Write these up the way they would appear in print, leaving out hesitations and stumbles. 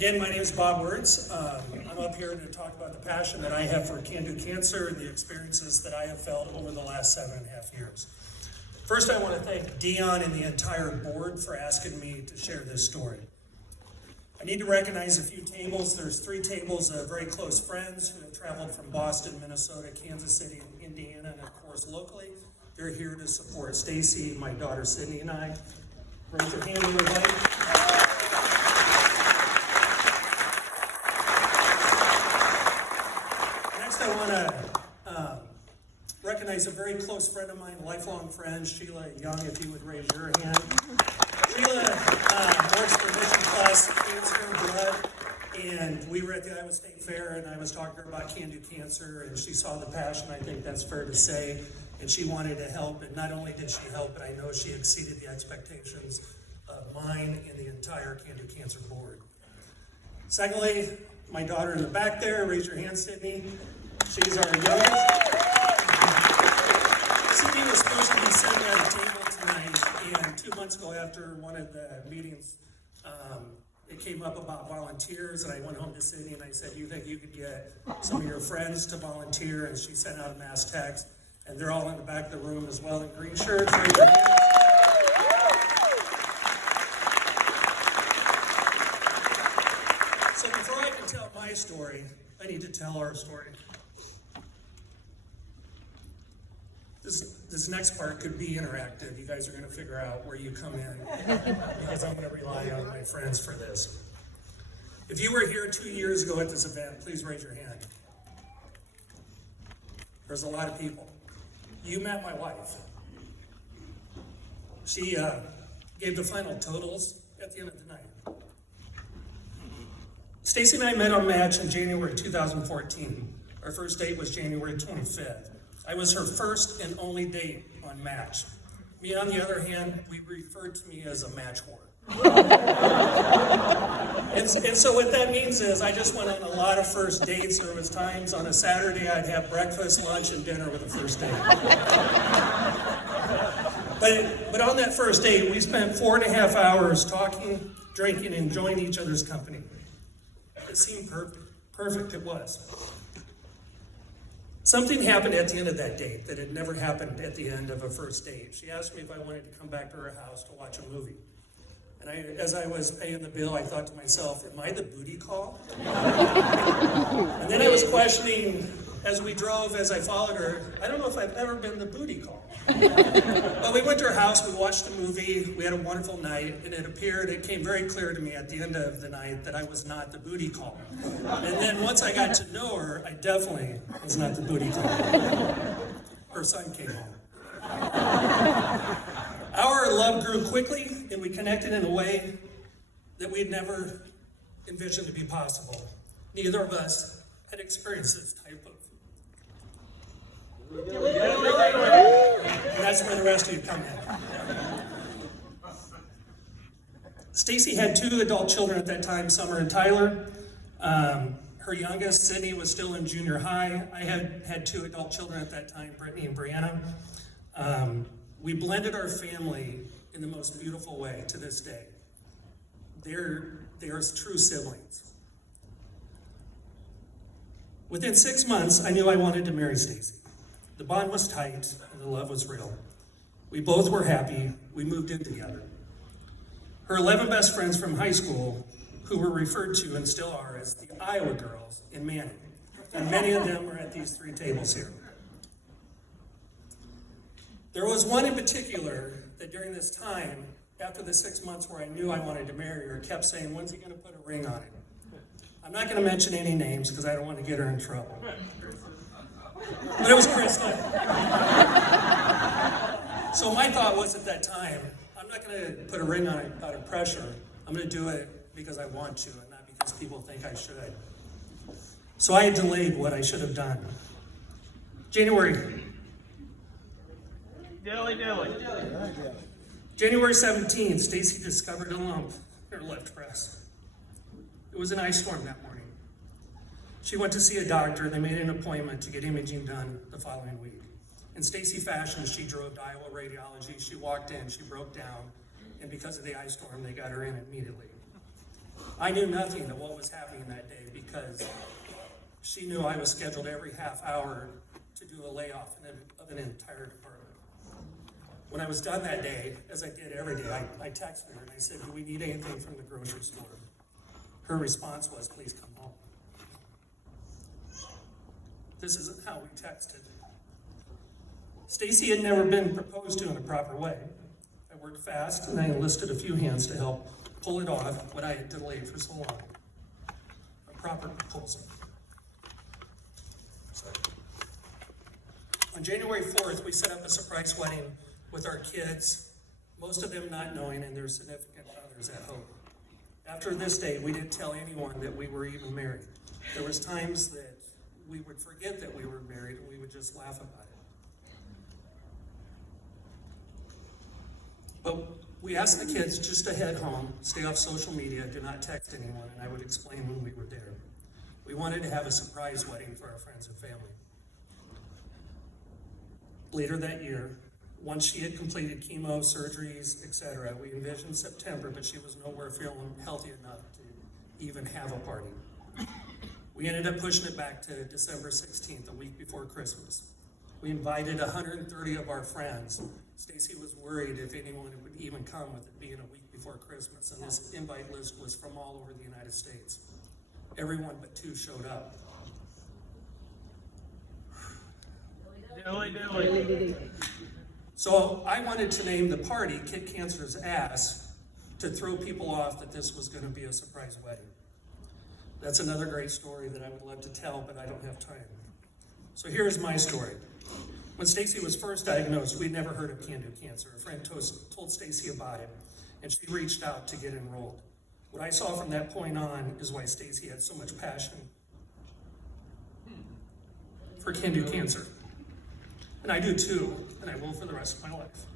Again, my name is Bob Wirtz. I'm up here to talk about the passion that I have for can-do cancer and the experiences that I have felt over the last 7.5 years. First, I want to thank Dion and the entire board for asking me to share this story. I need to recognize a few tables. There's 3 tables of very close friends who have traveled from Boston, Minnesota, Kansas City, and Indiana, and of course locally. They're here to support Stacy, my daughter Sydney, and I. Raise your hand, everybody. Next, I want to recognize a very close friend of mine, a lifelong friend, Sheila Young, if you would raise your hand. Sheila works for Mission Plus Cancer Blood, and we were at the Iowa State Fair, and I was talking to her about can-do cancer, and she saw the passion, I think that's fair to say, and she wanted to help, and not only did she help, but I know she exceeded the expectations of mine and the entire can-do cancer board. Secondly, my daughter in the back there, raise your hand, Sydney. She's our youngest. Sydney was supposed to be sitting at a table tonight, and 2 months ago after one of the meetings, it came up about volunteers, and I went home to Sydney and I said, "You think you could get some of your friends to volunteer?" And she sent out a mass text, and they're all in the back of the room as well in green shirts. Raise your hands. So before I can tell my story, I need to tell our story. This next part could be interactive. You guys are going to figure out where you come in, because I'm going to rely on my friends for this. If you were here 2 years ago at this event, please raise your hand. There's a lot of people. You met my wife. She gave the final totals at the end of the night. Stacy and I met on Match in January 2014. Our first date was January 25th. I was her first and only date on Match. Me, on the other hand, we referred to me as a match whore. and so what that means is I just went on a lot of first dates. There was times on a Saturday I'd have breakfast, lunch, and dinner with a first date. But on that first date, we spent 4.5 hours talking, drinking, and enjoying each other's company. It seemed perfect. Perfect it was. Something happened at the end of that date that had never happened at the end of a first date. She asked me if I wanted to come back to her house to watch a movie. And as I was paying the bill, I thought to myself, am I the booty call? And then I was questioning, as we drove, as I followed her, I don't know if I've ever been the booty call. But we went to her house, we watched a movie, we had a wonderful night, and it came very clear to me at the end of the night that I was not the booty call. And then once I got to know her, I definitely was not the booty call. Her son came home. Our love grew quickly, and we connected in a way that we'd never envisioned to be possible. Neither of us had experienced this type of. And that's where the rest of you come in. Stacy had 2 adult children at that time, Summer and Tyler. Her youngest, Sydney, was still in junior high. I had 2 adult children at that time, Brittany and Brianna. We blended our family in the most beautiful way to this day. They're true siblings. Within 6 months, I knew I wanted to marry Stacy. The bond was tight, and the love was real. We both were happy. We moved in together. Her 11 best friends from high school, who were referred to and still are as the Iowa girls in Manning, and many of them are at these 3 tables here. There was one in particular that during this time, after the 6 months where I knew I wanted to marry her, kept saying, "When's he going to put a ring on it?" I'm not going to mention any names because I don't want to get her in trouble. But it was Krista. So my thought was at that time, I'm not going to put a ring on it out of pressure. I'm going to do it because I want to and not because people think I should. So I delayed what I should have done. January 17th, Stacy discovered a lump in her left breast. It was an ice storm that morning. She went to see a doctor, and they made an appointment to get imaging done the following week. In Stacy fashion, she drove to Iowa Radiology. She walked in, she broke down, and because of the ice storm, they got her in immediately. I knew nothing of what was happening that day because she knew I was scheduled every half hour to do a layoff of an entire department. When I was done that day, as I did every day, I texted her and I said, "Do we need anything from the grocery store?" Her response was, "Please come home." This isn't how we texted. Stacy had never been proposed to in a proper way. I worked fast and I enlisted a few hands to help pull it off what I had delayed for so long. A proper proposal. On January 4th, we set up a surprise wedding with our kids, most of them not knowing, and their significant others at home. After this day, we didn't tell anyone that we were even married. There was times that we would forget that we were married and we would just laugh about it. But we asked the kids just to head home, stay off social media, do not text anyone, and I would explain when we were there. We wanted to have a surprise wedding for our friends and family. Later that year, once she had completed chemo, surgeries, etc., we envisioned September, but she was nowhere feeling healthy enough to even have a party. We ended up pushing it back to December 16th, a week before Christmas. We invited 130 of our friends. Stacy was worried if anyone would even come with it being a week before Christmas, and this invite list was from all over the United States. Everyone but 2 showed up. So I wanted to name the party Kick Cancer's Ass to throw people off that this was going to be a surprise wedding. That's another great story that I would love to tell, but I don't have time. So here's my story. When Stacy was first diagnosed, we'd never heard of cancer. A friend told Stacy about it, and she reached out to get enrolled. What I saw from that point on is why Stacy had so much passion for cancer. And I do too, and I will for the rest of my life.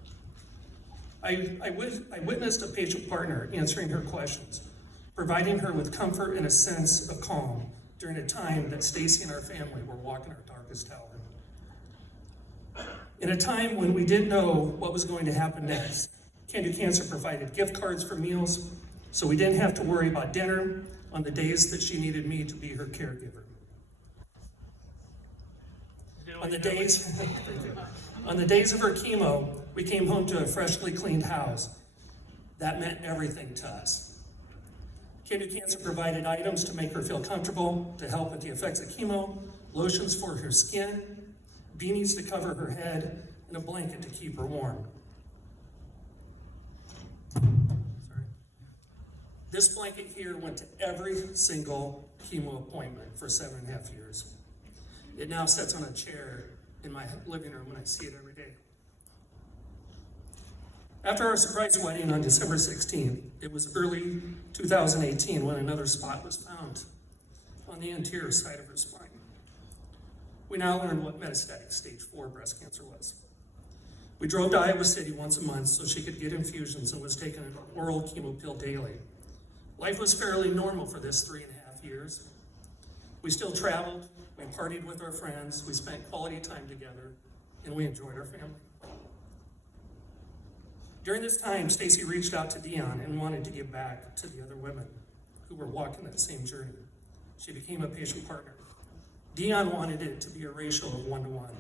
I witnessed a patient partner answering her questions, providing her with comfort and a sense of calm during a time that Stacy and our family were walking our darkest hour. In a time when we didn't know what was going to happen next, Cancer provided gift cards for meals, so we didn't have to worry about dinner on the days that she needed me to be her caregiver. On the days of her chemo, we came home to a freshly cleaned house. That meant everything to us. Cancer provided items to make her feel comfortable, to help with the effects of chemo, lotions for her skin, beanies to cover her head, and a blanket to keep her warm. This blanket here went to every single chemo appointment for 7.5 years. It now sits on a chair in my living room and I see it every day. After our surprise wedding on December 16th, it was early 2018 when another spot was found on the anterior side of her spine. We now learned what metastatic stage 4 breast cancer was. We drove to Iowa City once a month so she could get infusions and was taking an oral chemo pill daily. Life was fairly normal for this 3.5 years. We still traveled, we partied with our friends, we spent quality time together, and we enjoyed our family. During this time, Stacy reached out to Dion and wanted to give back to the other women who were walking that same journey. She became a patient partner. Dion wanted it to be a ratio of 1-to-1.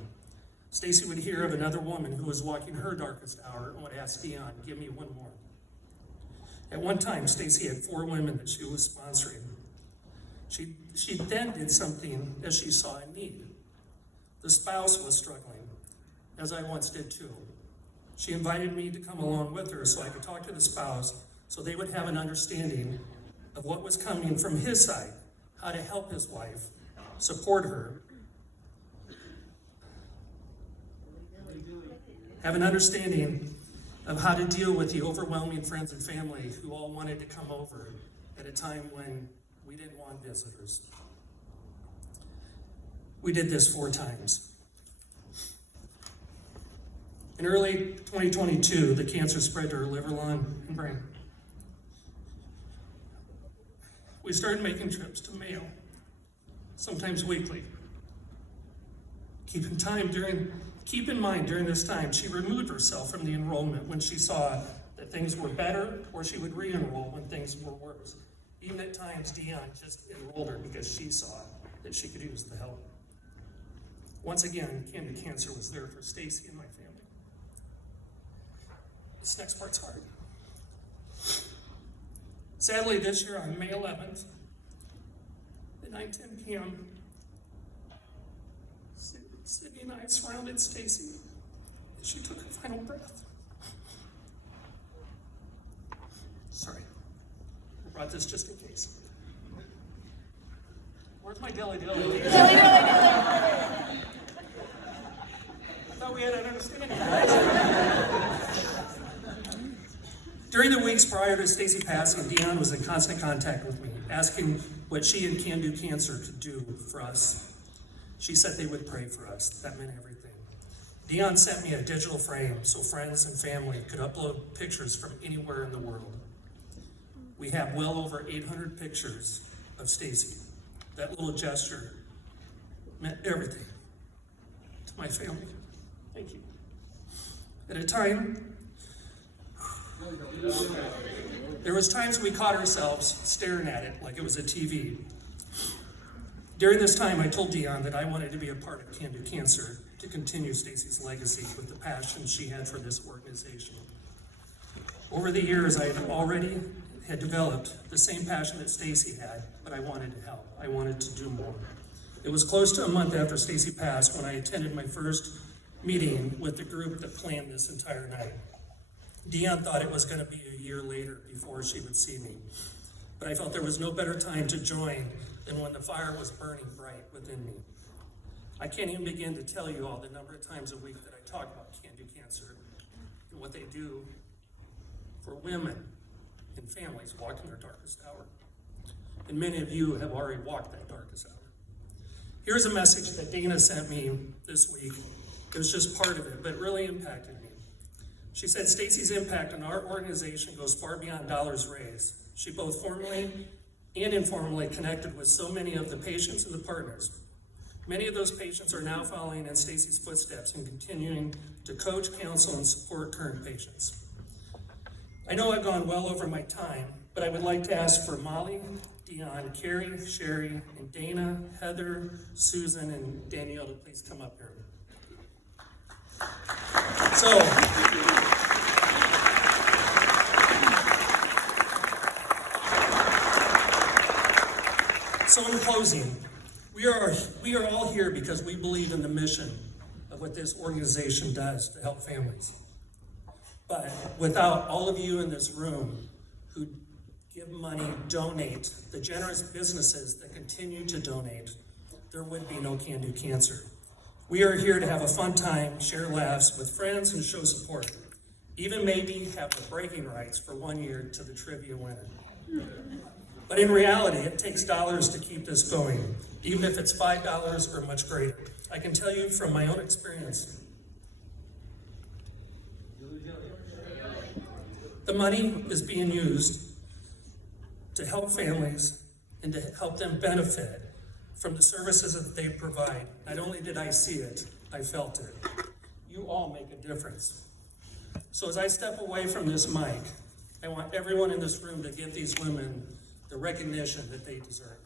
Stacy would hear of another woman who was walking her darkest hour and would ask Dion, "Give me one more." At one time, Stacy had 4 women that she was sponsoring. She then did something as she saw a need. The spouse was struggling, as I once did too. She invited me to come along with her so I could talk to the spouse so they would have an understanding of what was coming from his side, how to help his wife, support her, have an understanding of how to deal with the overwhelming friends and family who all wanted to come over at a time when we didn't want visitors. We did this 4 times. In early 2022, the cancer spread to her liver, lung, and brain. We started making trips to Mayo, sometimes weekly. Keep in mind during this time, she removed herself from the enrollment when she saw that things were better, or she would re-enroll when things were worse. Even at times, Dion just enrolled her because she saw that she could use the help. Once again, Can Do Cancer was there for Stacy and my family. This next part's hard. Sadly, this year on May 11th, at 9:10 p.m., Sydney and I surrounded Stacy as she took her final breath. Sorry, I brought this just in case. Where's my dilly dilly? I thought we had an understanding. During the weeks prior to Stacy passing, Dion was in constant contact with me, asking what she and Can Do Cancer could do for us. She said they would pray for us. That meant everything. Dion sent me a digital frame so friends and family could upload pictures from anywhere in the world. We have well over 800 pictures of Stacy. That little gesture meant everything to my family. Thank you. At a time, there was times we caught ourselves staring at it like it was a TV. During this time, I told Dion that I wanted to be a part of Can Do Cancer to continue Stacy's legacy with the passion she had for this organization. Over the years, I had developed the same passion that Stacy had, but I wanted to help. I wanted to do more. It was close to a month after Stacy passed when I attended my first meeting with the group that planned this entire night. Dion thought it was going to be a year later before she would see me, but I felt there was no better time to join than when the fire was burning bright within me. I can't even begin to tell you all the number of times a week that I talk about Can Do Cancer and what they do for women and families walking their darkest hour. And many of you have already walked that darkest hour. Here's a message that Dana sent me this week. It was just part of it, but it really impacted me. She said Stacy's impact on our organization goes far beyond dollars raised. She both formally and informally connected with so many of the patients and the partners. Many of those patients are now following in Stacy's footsteps and continuing to coach, counsel, and support current patients. I know I've gone well over my time, but I would like to ask for Molly, Dion, Carrie, Sherry, and Dana, Heather, Susan, and Danielle to please come up here. So in closing, we are all here because we believe in the mission of what this organization does to help families. But without all of you in this room who give money, donate, the generous businesses that continue to donate, there would be no Can Do Cancer. We are here to have a fun time, share laughs with friends, and show support. Even maybe have the bragging rights for 1 year to the trivia winner. But in reality, it takes dollars to keep this going, even if it's $5 or much greater. I can tell you from my own experience, the money is being used to help families and to help them benefit from the services that they provide. Not only did I see it, I felt it. You all make a difference. So as I step away from this mic, I want everyone in this room to give these women the recognition that they deserve.